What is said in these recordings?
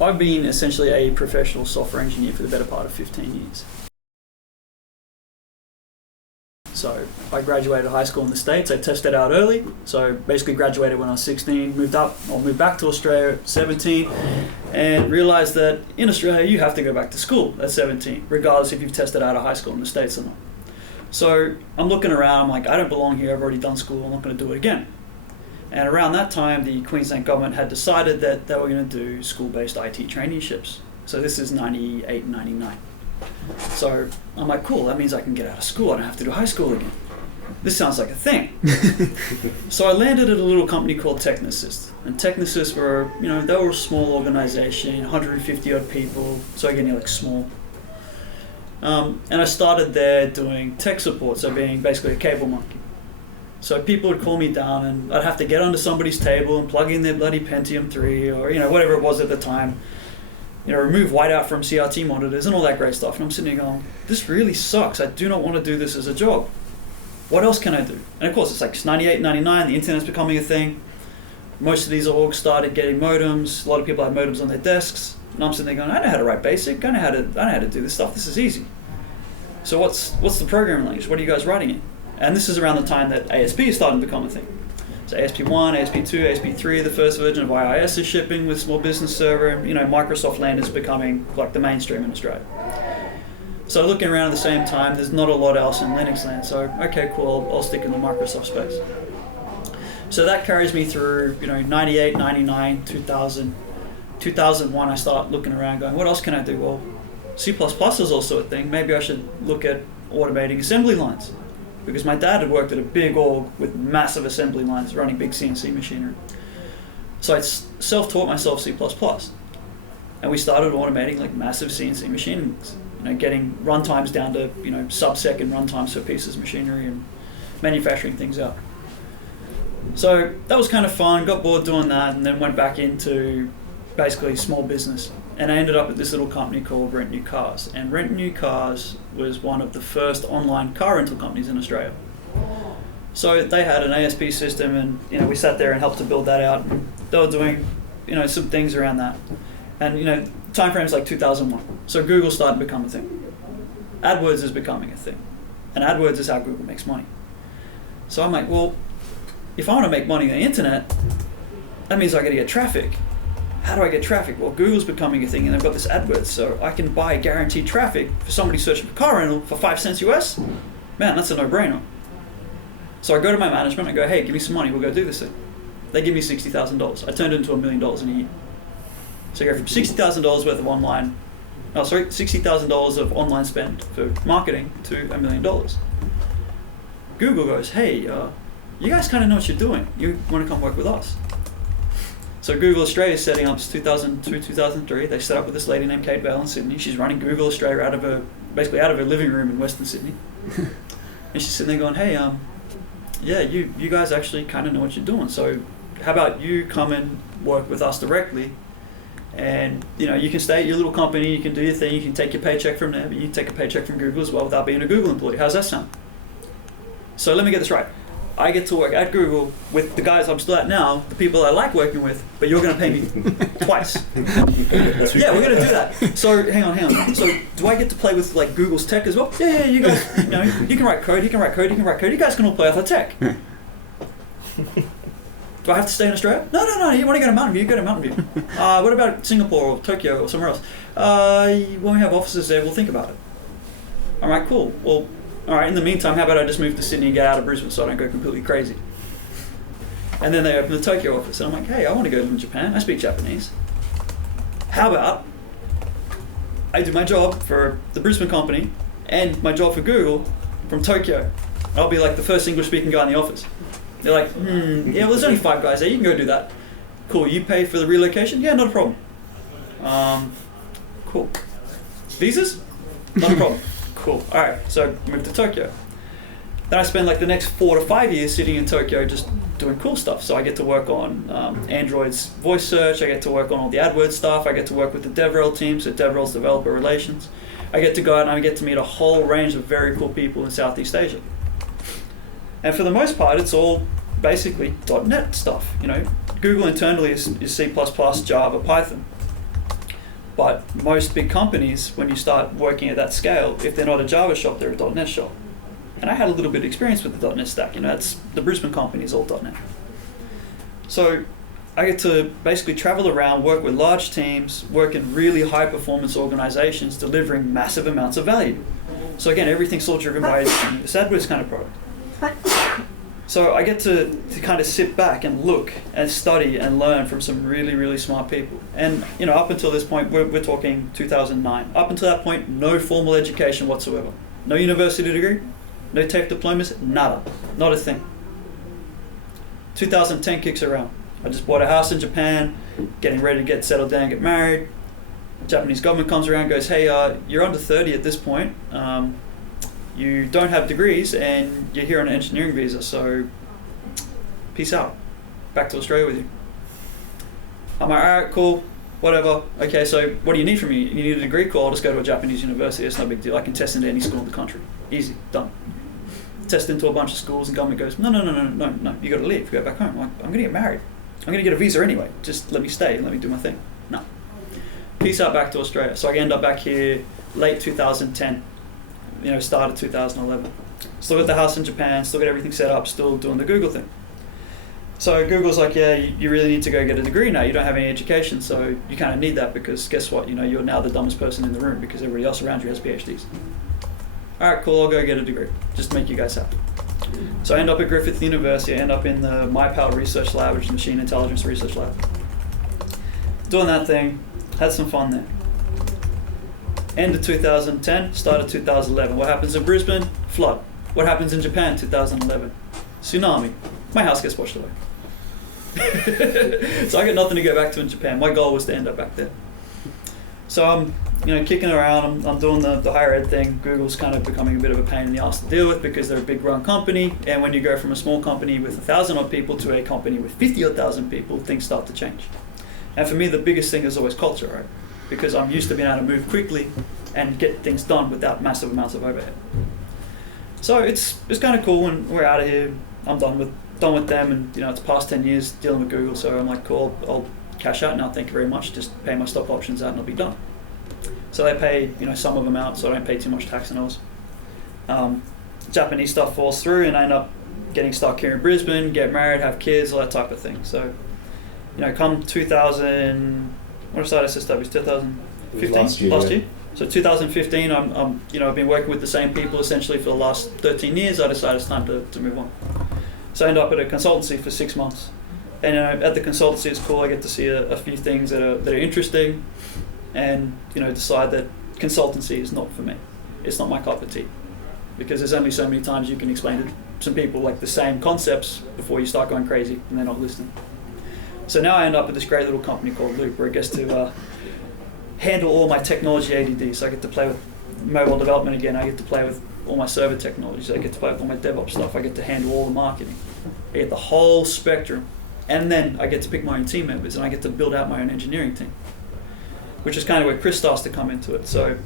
I've been essentially a professional software engineer for the better part of 15 years. So I graduated high school in the States. I tested out early. So basically graduated when I was 16, moved back to Australia at 17, and realized that in Australia you have to go back to school at 17, regardless if you've tested out of high school in the States or not. So I'm looking around, I'm like, I don't belong here, I've already done school, I'm not going to do it again. And around that time, the Queensland government had decided that they were going to do school-based IT traineeships. So this is 98, 99. So I'm like, cool, that means I can get out of school, I don't have to do high school again. This sounds like a thing. So I landed at a little company called Technisys. And Technisys were, they were a small organization, 150 odd people, so again, like small. And I started there doing tech support, so being basically a cable monkey. So people would call me down and I'd have to get onto somebody's table and plug in their bloody Pentium 3 or whatever it was at the time. Remove whiteout from CRT monitors and all that great stuff. And I'm sitting there going, this really sucks. I do not want to do this as a job. What else can I do? And of course, it's 98, 99, the internet's becoming a thing. Most of these orgs started getting modems. A lot of people had modems on their desks. And I'm sitting there going, I know how to write BASIC. I know how to do this stuff. This is easy. So what's the programming language? What are you guys writing in? And this is around the time that ASP is starting to become a thing. So ASP1, ASP2, ASP3, the first version of IIS is shipping with Small Business Server, and Microsoft Land is becoming like the mainstream in Australia. So looking around at the same time, there's not a lot else in Linux land, so okay, cool, I'll stick in the Microsoft space. So that carries me through 98, 99, 2000, 2001 I start looking around going, what else can I do? Well, C++ is also a thing, maybe I should look at automating assembly lines. Because my dad had worked at a big org with massive assembly lines running big CNC machinery. So I self-taught myself C++. And we started automating like massive CNC machines, getting runtimes down to sub-second runtimes for pieces of machinery and manufacturing things out. So that was kind of fun, got bored doing that, and then went back into basically small business. And I ended up at this little company called Rent New Cars. And Rent New Cars was one of the first online car rental companies in Australia. So they had an ASP system, and we sat there and helped to build that out. And they were doing some things around that. And time frames like 2001. So Google started to become a thing. AdWords is becoming a thing. And AdWords is how Google makes money. So I'm like, well, if I want to make money on the internet, that means I got to get traffic. How do I get traffic? Well, Google's becoming a thing, and they've got this AdWords, so I can buy guaranteed traffic for somebody searching for car rental for 5 cents US. Man, that's a no-brainer. So I go to my management, I go, hey, give me some money, we'll go do this thing. They give me $60,000. I turned it into $1 million in a year. So I go from $60,000 worth of $60,000 of online spend for marketing to $1 million. Google goes, hey, you guys kind of know what you're doing. You want to come work with us? So Google Australia is setting up, it's 2002, 2003. They set up with this lady named Cade in Sydney. She's running Google Australia out of her living room in Western Sydney. And she's sitting there going, hey, yeah, you guys actually kind of know what you're doing. So how about you come and work with us directly? And you can stay at your little company, you can do your thing, you can take your paycheck from there, but you can take a paycheck from Google as well without being a Google employee. How's that sound? So let me get this right. I get to work at Google with the guys I'm still at now, the people I like working with, but you're going to pay me twice. Yeah, we're going to do that. So hang on. So do I get to play with like Google's tech as well? Yeah, you guys, you can write code, he can write code. You guys can all play with the tech. Do I have to stay in Australia? No. You want to go to Mountain View? Go to Mountain View. What about Singapore or Tokyo or somewhere else? When we have offices there, we'll think about it. All right, cool. Well, all right, in the meantime, how about I just move to Sydney and get out of Brisbane so I don't go completely crazy? And then they open the Tokyo office, and I'm like, hey, I want to go live in Japan. I speak Japanese. How about I do my job for the Brisbane company and my job for Google from Tokyo? I'll be like the first English-speaking guy in the office. They're like, yeah, well, there's only 5 guys there. You can go do that. Cool, you pay for the relocation? Yeah, not a problem. Cool. Visas? Not a problem. Cool. All right, so I moved to Tokyo. Then I spend like the next 4 to 5 years sitting in Tokyo just doing cool stuff. So I get to work on Android's voice search. I get to work on all the AdWords stuff. I get to work with the DevRel team, so DevRel's developer relations. I get to go out and I get to meet a whole range of very cool people in Southeast Asia. And for the most part, it's all basically .NET stuff. Google internally is C++, Java, Python. But most big companies, when you start working at that scale, if they're not a Java shop, they're a .NET shop. And I had a little bit of experience with the .NET stack. It's the Brisbane company is all .NET. So I get to basically travel around, work with large teams, work in really high performance organizations, delivering massive amounts of value. So again, everything's all driven by this AdWords kind of product. So I get to kind of sit back and look and study and learn from some really, really smart people. And up until this point, we're talking 2009. Up until that point, no formal education whatsoever. No university degree, no tech diplomas, nada. Not a thing. 2010 kicks around. I just bought a house in Japan, getting ready to get settled down, get married. Japanese government comes around, goes, hey, you're under 30 at this point. You don't have degrees and you're here on an engineering visa, so peace out. Back to Australia with you. I'm like, all right, cool, whatever. Okay, so what do you need from me? You need a degree? Cool, I'll just go to a Japanese university. It's no big deal. I can test into any school in the country. Easy, done. Test into a bunch of schools and government goes, no, you got to leave, go back home. I'm like, I'm going to get married. I'm going to get a visa anyway. Just let me stay and let me do my thing. No. Peace out, back to Australia. So I end up back here late 2010. Started 2011. Still got the house in Japan, still got everything set up, still doing the Google thing. So Google's like, yeah, you really need to go get a degree now. You don't have any education, so you kind of need that because guess what? You're now the dumbest person in the room because everybody else around you has PhDs. All right, cool, I'll go get a degree, just to make you guys happy. So I end up at Griffith University, I end up in the MyPal Research Lab, which is Machine Intelligence Research Lab. Doing that thing, had some fun there. End of 2010, start of 2011. What happens in Brisbane? Flood. What happens in Japan? 2011. Tsunami. My house gets washed away. So I got nothing to go back to in Japan. My goal was to end up back there. So I'm kicking around, I'm doing the higher ed thing. Google's kind of becoming a bit of a pain in the ass to deal with because they're a big run company, and when you go from a small company with 1,000 odd people to a company with 50 odd thousand people, things start to change. And for me, the biggest thing is always culture, right? Because I'm used to being able to move quickly and get things done without massive amounts of overhead. So it's kind of cool when we're out of here. I'm done with them, and it's past 10 years dealing with Google. So I'm like, cool, I'll cash out now. Thank you very much. Just pay my stock options out, and I'll be done. So they pay some of them out, so I don't pay too much tax and all. Japanese stuff falls through, and I end up getting stuck here in Brisbane, get married, have kids, all that type of thing. So come 2000. What started SSW? 2015? Last year. So 2015, I've been working with the same people essentially for the last 13 years. I decided it's time to move on. So I ended up at a consultancy for 6 months. And at the consultancy, it's cool. I get to see a few things that are interesting, and decide that consultancy is not for me. It's not my cup of tea, because there's only so many times you can explain to some people like the same concepts before you start going crazy and they're not listening. So now I end up at this great little company called Loop, where it gets to handle all my technology ADD. So I get to play with mobile development again. I get to play with all my server technologies. I get to play with all my DevOps stuff. I get to handle all the marketing. I get the whole spectrum. And then I get to pick my own team members, and I get to build out my own engineering team, which is kind of where Chris starts to come into it. So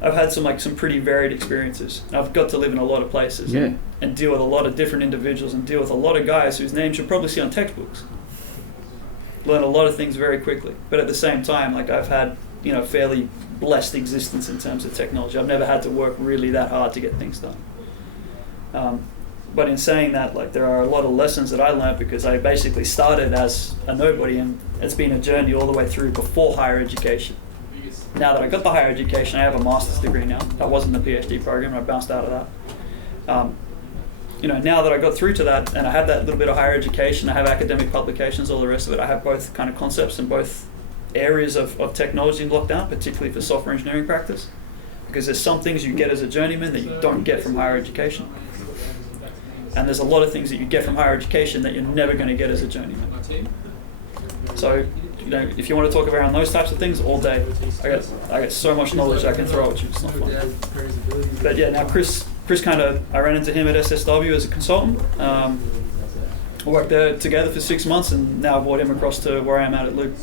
I've had some pretty varied experiences. I've got to live in a lot of places and deal with a lot of different individuals and deal with a lot of guys whose names you'll probably see on textbooks. Learn a lot of things very quickly, but at the same time, I've had fairly blessed existence in terms of technology. I've never had to work really that hard to get things done. But in saying that, there are a lot of lessons that I learned because I basically started as a nobody, and it's been a journey all the way through before higher education. Now that I got the higher education, I have a master's degree now. That wasn't the PhD program, I bounced out of that. Now that I got through to that and I have that little bit of higher education, I have academic publications, all the rest of it, I have both kind of concepts in both areas of technology locked down, particularly for software engineering practice, because there's some things you get as a journeyman that you don't get from higher education. And there's a lot of things that you get from higher education that you're never going to get as a journeyman. So, if you want to talk around those types of things all day, I got so much knowledge I can throw at you. It's not fun. But yeah, now Chris I ran into him at SSW as a consultant. We worked there together for 6 months, and now I brought him across to where I am at Loop.